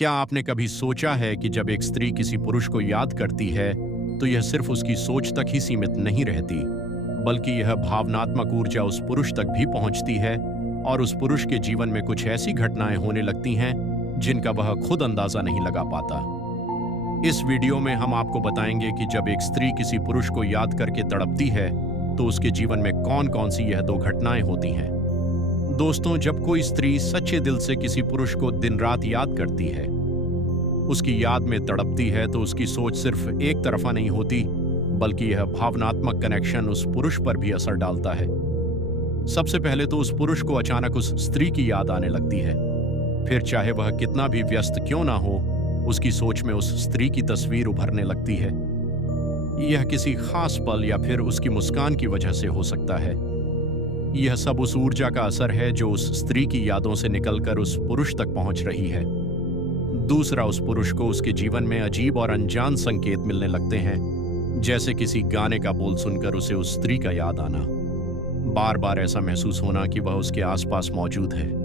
क्या आपने कभी सोचा है कि जब एक स्त्री किसी पुरुष को याद करती है, तो यह सिर्फ उसकी सोच तक ही सीमित नहीं रहती, बल्कि यह भावनात्मक ऊर्जा उस पुरुष तक भी पहुंचती है और उस पुरुष के जीवन में कुछ ऐसी घटनाएं होने लगती हैं जिनका वह खुद अंदाजा नहीं लगा पाता। इस वीडियो में हम आपको बताएंगे कि जब एक स्त्री किसी पुरुष को याद करके तड़पती है, तो उसके जीवन में कौन-कौन सी यह दो घटनाएं होती हैं। दोस्तों, जब कोई स्त्री सच्चे दिल से किसी पुरुष को दिन रात याद करती है, उसकी याद में तड़पती है, तो उसकी सोच सिर्फ एक तरफा नहीं होती, बल्कि यह भावनात्मक कनेक्शन उस पुरुष पर भी असर डालता है। सबसे पहले तो उस पुरुष को अचानक उस स्त्री की याद आने लगती है। फिर चाहे वह कितना भी व्यस्त क्यों ना हो, उसकी सोच में उस स्त्री की तस्वीर उभरने लगती है। यह किसी खास पल या फिर उसकी मुस्कान की वजह से हो सकता है। यह सब उस ऊर्जा का असर है जो उस स्त्री की यादों से निकलकर उस पुरुष तक पहुंच रही है। दूसरा, उस पुरुष को उसके जीवन में अजीब और अनजान संकेत मिलने लगते हैं, जैसे किसी गाने का बोल सुनकर उसे उस स्त्री का याद आना, बार बार ऐसा महसूस होना कि वह उसके आसपास मौजूद है।